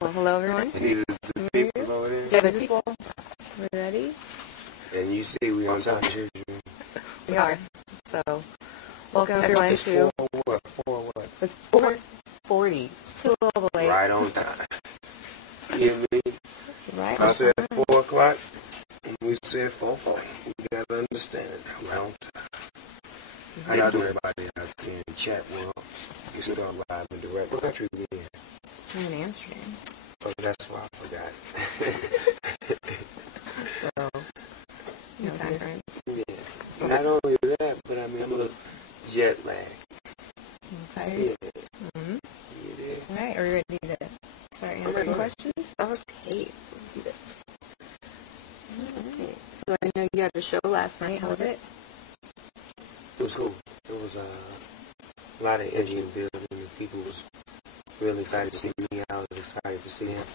Well, hello everyone. These are the people over there. Yeah, the people. We're ready? And you see we on time. We are. So, welcome everyone to... For what? It's 4:40. It's a little late. Right on time. You hear me? Right I on said time. 4 o'clock. And we said 4:40. We got to understand it. Right on time. How y'all doing, everybody out there in the chat world? You see on live and direct. What country we in? I'm in Amsterdam. Oh, that's why I forgot. So, no time difference. Yes. Not only that, but I mean, I'm a little jet lagged. Tired? Yeah. Mm-hmm. Yeah. Alright, are we ready to start answering questions? Okay. Let's do this. Alright. So I know you had a show last night. How was it? It was cool. It was a lot of energy in the building. People was really excited to see me. I was excited to see him.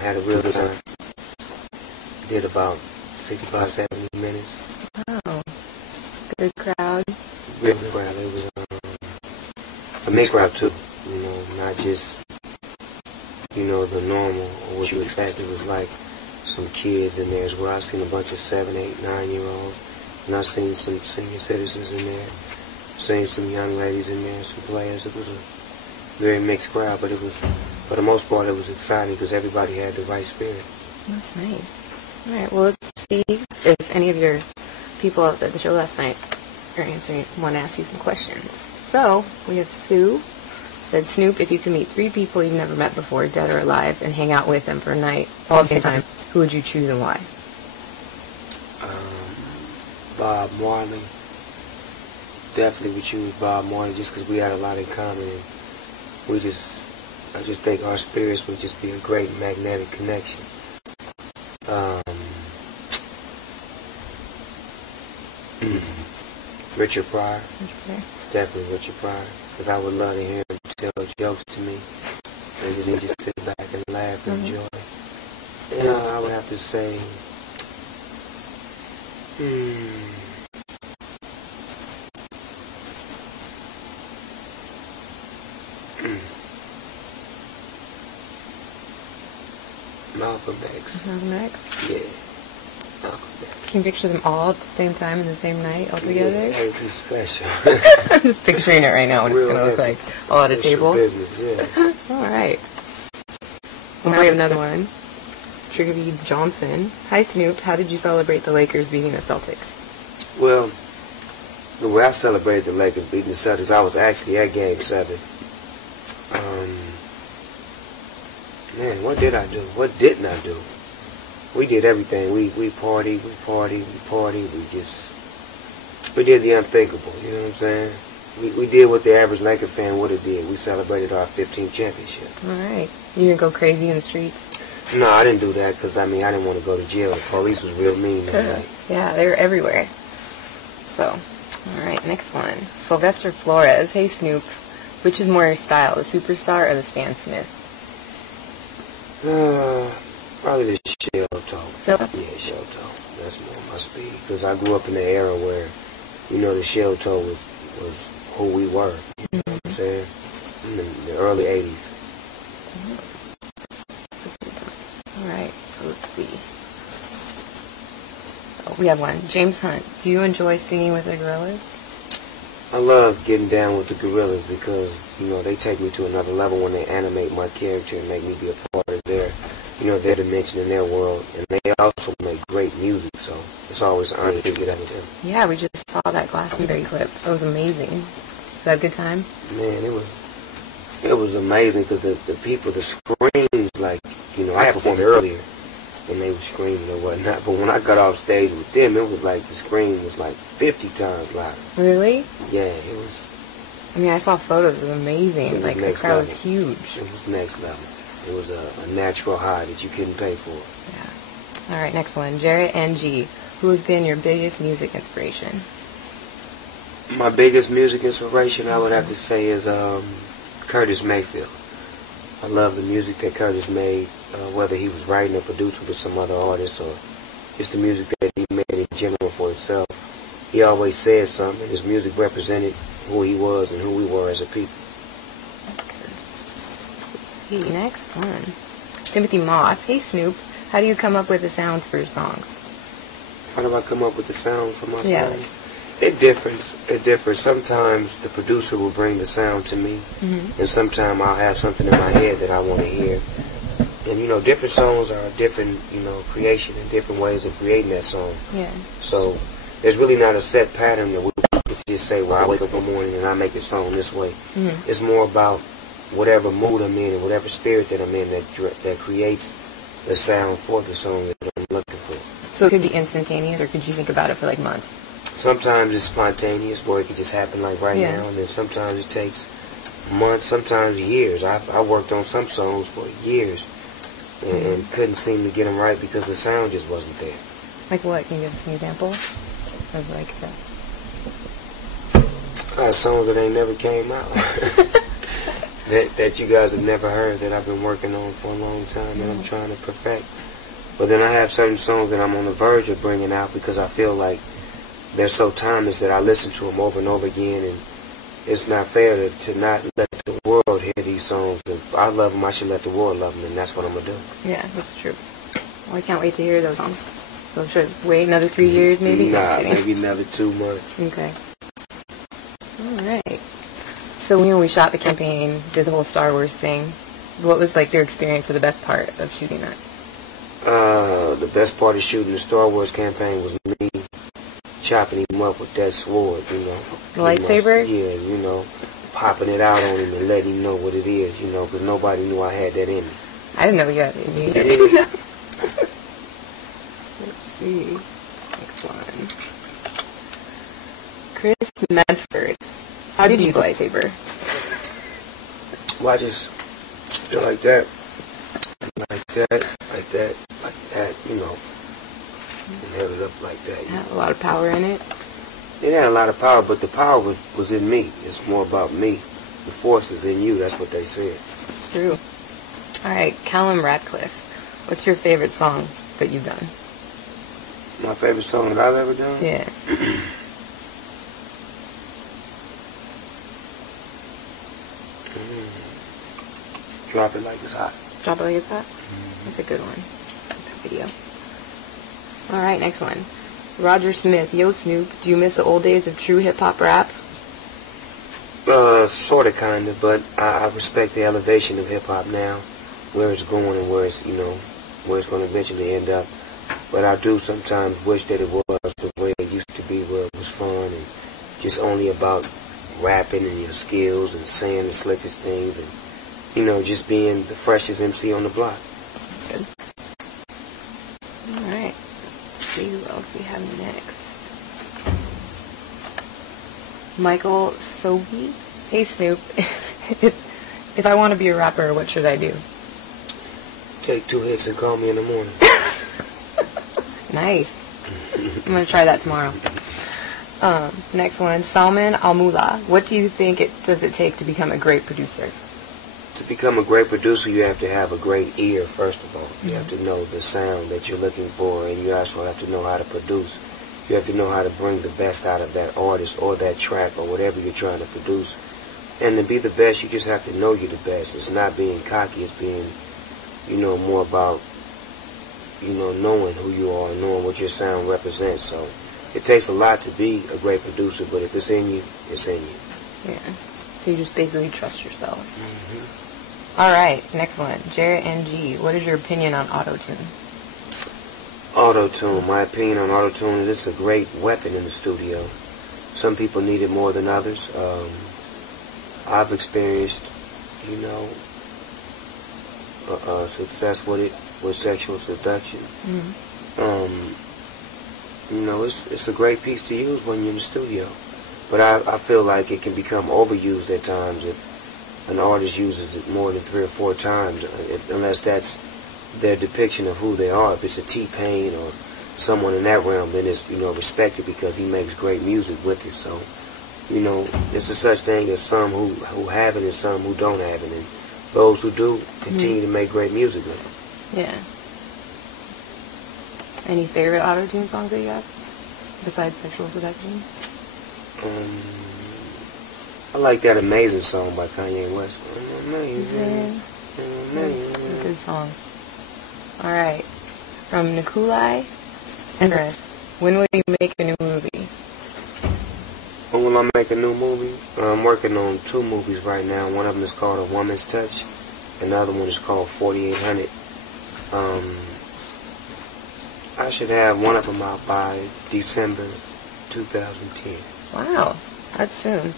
Had a real good time. Did about 65, 70 minutes. Oh. Good crowd. Real good crowd. It was a mixed crowd too. You know, not just, you know, the normal or what you expect. It was like some kids in there as well. I seen a bunch of 7, 8, 9-year-olds. And I seen some senior citizens in there. Seen some young ladies in there, some players. It was a very mixed crowd, but it was, for the most part, it was exciting because everybody had the right spirit. That's nice. Alright, well, let's see if any of your people at the show last night are answering, want to ask you some questions. So, we have Sue. Said, Snoop, if you could meet 3 people you've never met before, dead or alive, and hang out with them for a night, all at the same time, who would you choose and why? Bob Marley. Definitely would choose Bob Marley just because we had a lot in common. And I just think our spirits would just be a great magnetic connection. Richard Pryor. Definitely Richard Pryor. Because I would love to hear him tell jokes to me. And just sit back and laugh and enjoy. Yeah, I would have to say... Malcolm X. Malcolm X? Yeah. Malcolm X. Can you picture them all at the same time in the same night all together? Yeah, that would be special. I'm just picturing it right now what it's going to look like. All at a table. Business, yeah. Alright. Well, now we have another one. Triggerby Johnson. Hi, Snoop. How did you celebrate the Lakers beating the Celtics? Well, the way I celebrated the Lakers beating the Celtics, I was actually at Game 7. Man, what did I do? What didn't I do? We did everything. We partied. We did the unthinkable, you know what I'm saying? We did what the average Laker fan would have did. We celebrated our 15th championship. Alright. You didn't go crazy in the streets? No, I didn't do that because, I mean, I didn't want to go to jail. The police was real mean that night. Yeah, they were everywhere. So, alright, next one. Sylvester Flores. Hey, Snoop. Which is more your style, the Superstar or the Stan Smith? Probably the shell toe. Shell? Yeah, shell toe. That's more my speed. Because I grew up in the era where, you know, the shell toe was who we were. You know what I'm saying? In the early 80s. Alright, so let's see. Oh, we have one. James Hunt. Do you enjoy singing with the Gorillas? I love getting down with the Gorillas because, you know, they take me to another level when they animate my character and make me be a part of their, you know, their dimension in their world. And they also make great music, so it's always an honor to get out with them. Yeah, we just saw that Glastonbury clip. It was amazing. Was that a good time? Man, it was amazing because the people, the screams, like, you know, I had performed earlier when they were screaming or whatnot, but when I got off stage with them, it was like the scream was like 50 times louder. Really? Yeah, it was. I mean, I saw photos. It was amazing. Like, the crowd was huge. It was next level. It was a natural high that you couldn't pay for. Yeah. All right, next one. Jarrett NG. Who has been your biggest music inspiration? My biggest music inspiration, I would have to say, is Curtis Mayfield. I love the music that Curtis made, whether he was writing or producing with some other artists or just the music that he made in general for himself. He always said something, and his music represented who he was and who we were as a people. Okay, next one. Timothy Moss. Hey Snoop, how do you come up with the sounds for your songs? How do I come up with the sound for my Yeah. songs? It differs. It differs. Sometimes the producer will bring the sound to me, and sometimes I'll have something in my head that I want to hear. And, you know, different songs are different, you know, creation and different ways of creating that song. Yeah. So there's really not a set pattern that we can just say, well, I wake up in the morning and I make a song this way. It's more about whatever mood I'm in and whatever spirit that I'm in that creates the sound for the song that I'm looking for. So it could be instantaneous, or could you think about it for like months? Sometimes it's spontaneous, where it could just happen like right now, and then sometimes it takes months, sometimes years. I worked on some songs for years and couldn't seem to get them right because the sound just wasn't there. Like what? Can you give us an example of like that? I had songs that ain't never came out. that you guys have never heard, that I've been working on for a long time, that I'm trying to perfect. But then I have certain songs that I'm on the verge of bringing out because I feel like they're so timeless that I listen to them over and over again, and it's not fair to not let the world hear these songs. If I love them, I should let the world love them, and that's what I'm going to do. Yeah, that's true. Well, I can't wait to hear those songs. So should I wait another 3 years maybe? Nah, maybe another 2 months. Okay. Alright. So when we shot the campaign, did the whole Star Wars thing, what was like your experience or the best part of shooting that? The best part of shooting the Star Wars campaign was me chopping him up with that sword, you know. The lightsaber? Yeah, you know, popping it out on him and letting him know what it is, you know, because nobody knew I had that in me. I didn't know you had it in you. Yeah. Let's see. Next one. Chris Medford. How did you use a lightsaber? Well, I just go like that, like that, like that, like that, you know, and held it up like that. It had a lot of power in it. It had a lot of power, but the power was in me. It's more about me. The force is in you. That's what they said. True. Alright, Callum Radcliffe. What's your favorite song that you've done? My favorite song that I've ever done? Yeah. Drop It Like It's Hot. Drop It Like It's Hot? That's a good one. That video. Alright, next one. Roger Smith. Yo, Snoop, do you miss the old days of true hip-hop rap? Sort of, kind of, but I respect the elevation of hip-hop now, where it's going and where it's, you know, where it's going to eventually end up. But I do sometimes wish that it was the way it used to be, where it was fun and just only about rapping and your skills and saying the slickest things and, you know, just being the freshest MC on the block. Good. Alright. Let's see who else we have next. Michael Sobey. Hey Snoop. If I want to be a rapper, what should I do? Take 2 hits and call me in the morning. Nice. I'm going to try that tomorrow. Next one. Salman Almula. What do you think does it take to become a great producer? To become a great producer, you have to have a great ear, first of all. You have to know the sound that you're looking for, and you also have to know how to produce. You have to know how to bring the best out of that artist or that track or whatever you're trying to produce. And to be the best, you just have to know you're the best. It's not being cocky. It's being, you know, more about, you know, knowing who you are and knowing what your sound represents. So it takes a lot to be a great producer, but if it's in you, it's in you. Yeah. So you just basically trust yourself. All right. Next one. Jarrett NG. What is your opinion on auto-tune? Auto-tune. My opinion on auto-tune is it's a great weapon in the studio. Some people need it more than others. I've experienced, you know, success with it, with sexual seduction. You know, it's a great piece to use when you're in the studio. But I feel like it can become overused at times if an artist uses it more than 3 or 4 times, unless that's their depiction of who they are. If it's a T-Pain or someone in that realm, then it's, you know, respected because he makes great music with it. So, you know, there's a such thing as some who have it and some who don't have it. And those who do continue to make great music with it. Yeah. Any favorite auto-tune songs that you have besides Sexual Seduction? I like that Amazing song by Kanye West. Amazing. That's a good song. Alright. From Nikolai Everest. When will you make a new movie? When will I make a new movie? I'm working on 2 movies right now. One of them is called A Woman's Touch. And the other one is called 4800. I should have one of them out by December 2010. Wow. That's soon.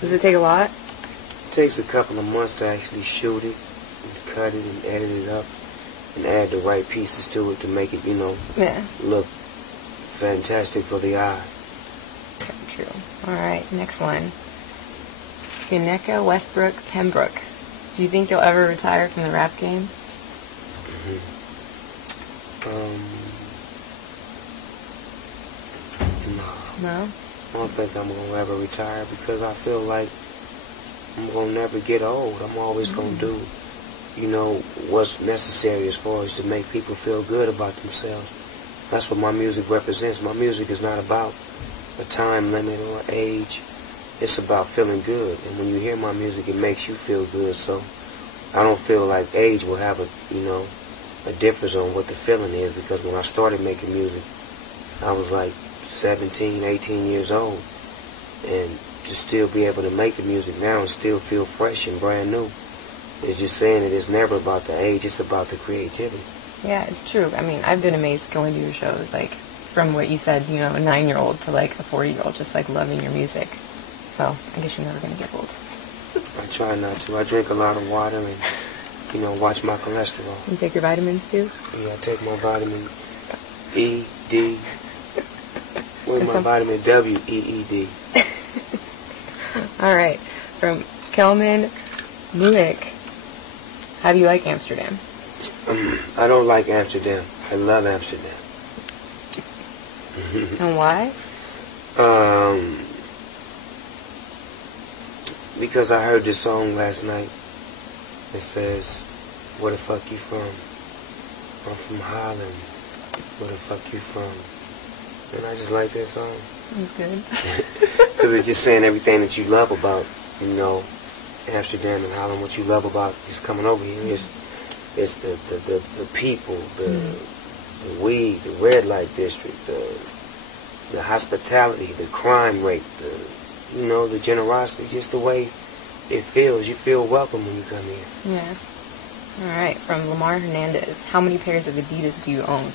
Does it take a lot? It takes a couple of months to actually shoot it, and cut it, and edit it up, and add the right pieces to it to make it, look fantastic for the eye. True. Alright, next one. Gineka Westbrook Pembroke. Do you think you'll ever retire from the rap game? No. No? I don't think I'm going to ever retire because I feel like I'm going to never get old. I'm always going to do, what's necessary as far as to make people feel good about themselves. That's what my music represents. My music is not about a time limit or age. It's about feeling good. And when you hear my music, it makes you feel good. So I don't feel like age will have a difference on what the feeling is, because when I started making music, I was like 17, 18 years old. And to still be able to make the music now and still feel fresh and brand new, it's just saying that it's never about the age, it's about the creativity. Yeah, it's true. I mean, I've been amazed going to your shows, like, from what you said, a 9-year-old to, like, a 40-year-old, just, like, loving your music. So, I guess you're never going to get old. I try not to. I drink a lot of water and, watch my cholesterol. You take your vitamins, too? Yeah, I take my vitamin E, D. Where's my vitamin W, E, E, D? All right. From Kelman Muick. How do you like Amsterdam? I don't like Amsterdam. I love Amsterdam. And why? Because I heard this song last night. It says, "Where the fuck you from?" I'm from Holland. Where the fuck you from? And I just like that song. That's good. Because it's just saying everything that you love about, Amsterdam and Holland. What you love about is coming over here. It's the people, the weed, the red light district, the hospitality, the crime rate, the generosity, just the way it feels. You feel welcome when you come here. Yeah. All right. From Lamar Hernandez. How many pairs of Adidas do you own?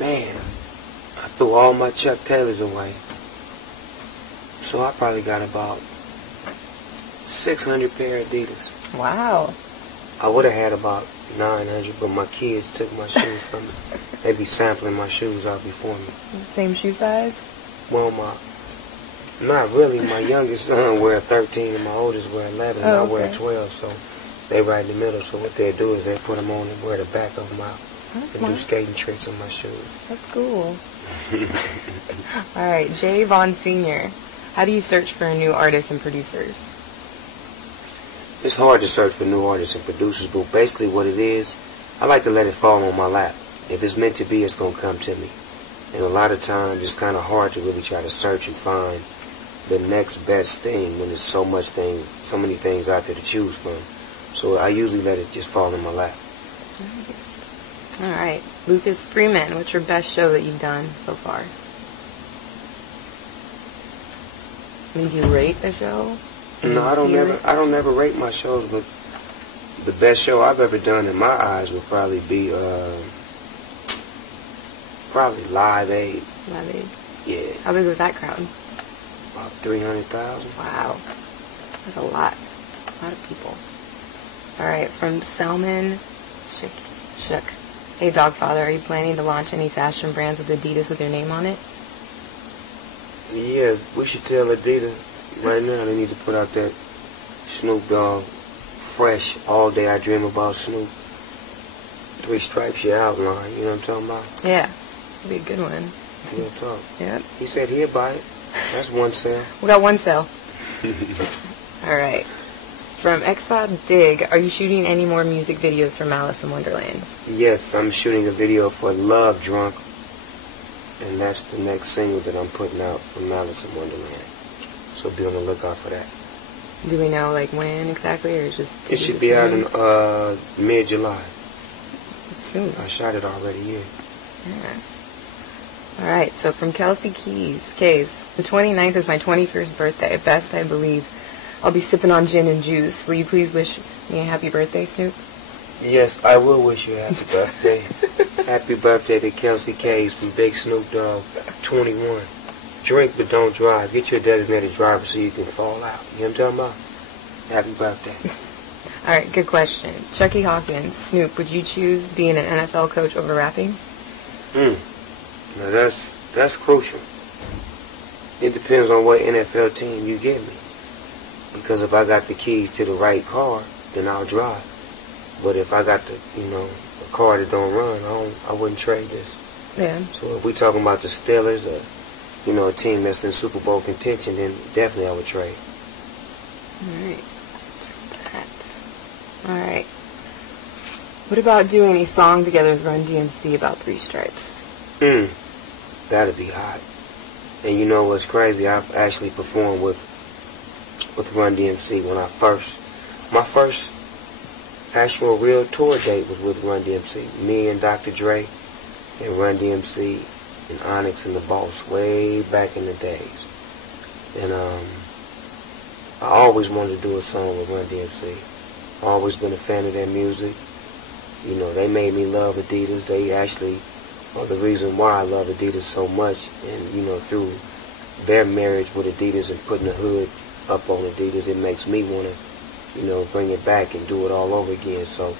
Man, I threw all my Chuck Taylors away. So I probably got about 600 pair of Adidas. Wow. I would have had about 900, but my kids took my shoes from me. They be sampling my shoes out before me. Same shoe size? Well, not really. My youngest son wear 13 and my oldest wear 11. And I wear 12, so they right in the middle. So what they do is they put them on and wear the back of them out and do skating tricks on my shoes. That's cool. All right, Jay Vaughn Sr. How do you search for new artists and producers? It's hard to search for new artists and producers, but basically what it is, I like to let it fall on my lap. If it's meant to be, it's going to come to me. And a lot of times, it's kind of hard to really try to search and find the next best thing when there's so many things out there to choose from. So I usually let it just fall in my lap. All right, Lucas Freeman, what's your best show that you've done so far? I mean, do you rate the show? No, I don't never rate my shows, but the best show I've ever done in my eyes would probably be Live Aid. Live Aid? Yeah. How big was that crowd? About 300,000. Wow. That's a lot. A lot of people. All right, from Selman Shook. Hey, Dogfather, are you planning to launch any fashion brands with Adidas with your name on it? Yeah, we should tell Adidas right now they need to put out that Snoop Dogg fresh All Day I Dream About Snoop. 3 stripes your outline, you know what I'm talking about? Yeah, that'd be a good one. Real talk. Yep. He said he'd buy it. That's one sale. We got one sale. All right. From Exod Dig, are you shooting any more music videos for Malice in Wonderland? Yes, I'm shooting a video for Love Drunk, and that's the next single that I'm putting out for Malice in Wonderland. So be on the lookout for that. Do we know like when exactly, or is just? It should be out in mid-July. Soon. I shot it already. Yeah. All right. So from Kelsey Kays, the 29th is my 21st birthday. Best, I believe. I'll be sipping on gin and juice. Will you please wish me a happy birthday, Snoop? Yes, I will wish you a happy birthday. Happy birthday to Kelsey Kays from Big Snoop Dogg, 21. Drink but don't drive. Get you a designated driver so you can fall out. You know what I'm talking about? Happy birthday. All right, good question. Chucky Hawkins, Snoop, would you choose being an NFL coach over rapping? Now that's crucial. It depends on what NFL team you give me. Because if I got the keys to the right car, then I'll drive. But if I got the, a car that don't run, I wouldn't trade this. Yeah. So if we talking about the Steelers, or, a team that's in Super Bowl contention, then definitely I would trade. All right. What about doing a song together with Run DMC about Three Stripes? That'd be hot. And you know what's crazy? I've actually performed with Run DMC when my first actual real tour date was with Run DMC. Me and Dr. Dre and Run DMC and Onyx and the Boss way back in the days. And I always wanted to do a song with Run DMC. Always been a fan of their music. They made me love Adidas. They actually are the reason why I love Adidas so much. And, through their marriage with Adidas and putting the hood up on Adidas, it makes me want to, bring it back and do it all over again. So,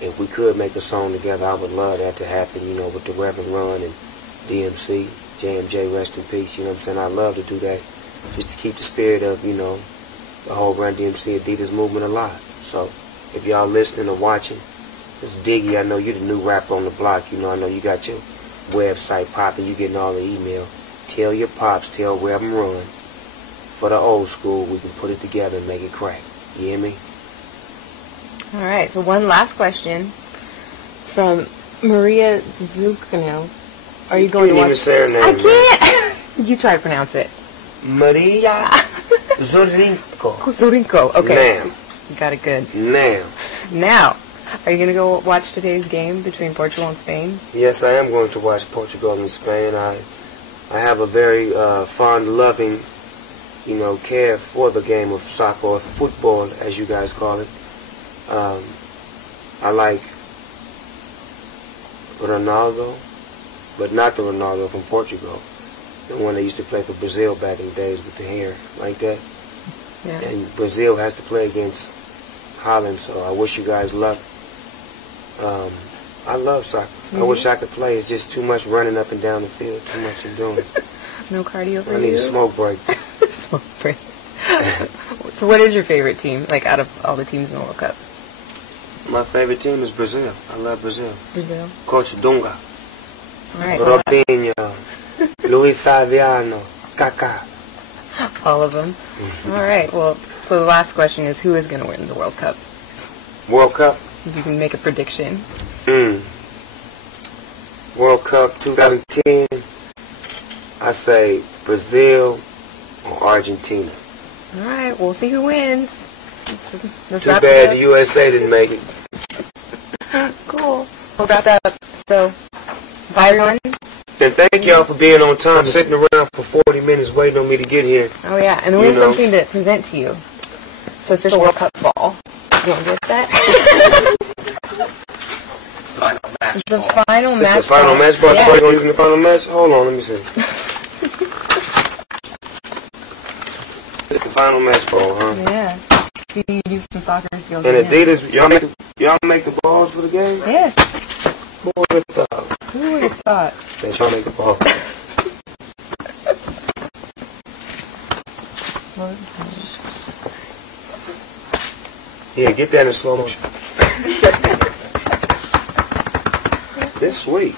if we could make a song together, I would love that to happen, with the Reverend Run and DMC, JMJ, rest in peace, you know what I'm saying? I love to do that just to keep the spirit of, the whole Run DMC Adidas movement alive. So, if y'all listening or watching, it's Diggy. I know you the new rapper on the block. I know you got your website popping. You getting all the email. Tell your pops, tell Reverend Run. For the old school, we can put it together and make it crack. You hear me? All right. So one last question from Maria Zukano. Are you going to watch? Even say her name. I can't. You try to pronounce it. Maria Zorinko. Zorinko. Okay. Now. You got it good. Now. Are you going to go watch today's game between Portugal and Spain? Yes, I am going to watch Portugal and Spain. I have a very fond, loving, care for the game of soccer, or football, as you guys call it. I like Ronaldo, but not the Ronaldo from Portugal. The one that used to play for Brazil back in the days with the hair like that. Yeah. And Brazil has to play against Holland, so I wish you guys luck. I love soccer. I wish I could play. It's just too much running up and down the field, too much endurance. No cardio for you? I need a smoke break. Smoke break. So what is your favorite team, like out of all the teams in the World Cup? My favorite team is Brazil. I love Brazil. Brazil. Coach Dunga. All right. Robinho. Luis Fabiano. Kaká. All of them. All right. Well, so the last question is, who is going to win the World Cup? World Cup? If you can make a prediction. World Cup 2010. I say Brazil or Argentina. All right. We'll see who wins. Too bad the USA didn't make it. Cool. We'll wrap that up. So, bye everyone. And thank y'all for being on time, sitting around for 40 minutes waiting on me to get here. Oh yeah, and we have something to present to you. So it's official World Cup ball. You want to get that? Final match. It's the final match. It's the final match ball. Yeah. Somebody going to use in the final match? Hold on, let me see. It's the final match ball, huh? Yeah. You use some soccer skills. And Adidas, y'all make the balls for the game? Yes. Who would have thought? Who would have thought? That y'all make the ball. Yeah, get that in slow motion. It's sweet.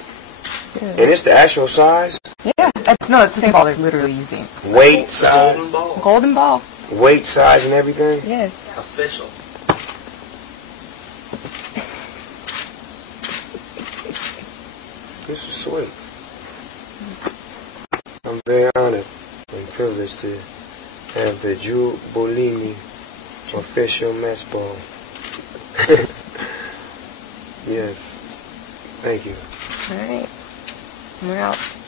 Yeah. And it's the actual size? Yeah. It's the same ball they're literally using. Weight, size? Golden ball. Golden ball. Weight, size, and everything? Yes. Official. This is sweet. I'm very honored and privileged to have the Drew Bolini official match ball. Yes. Thank you. Alright. We're out.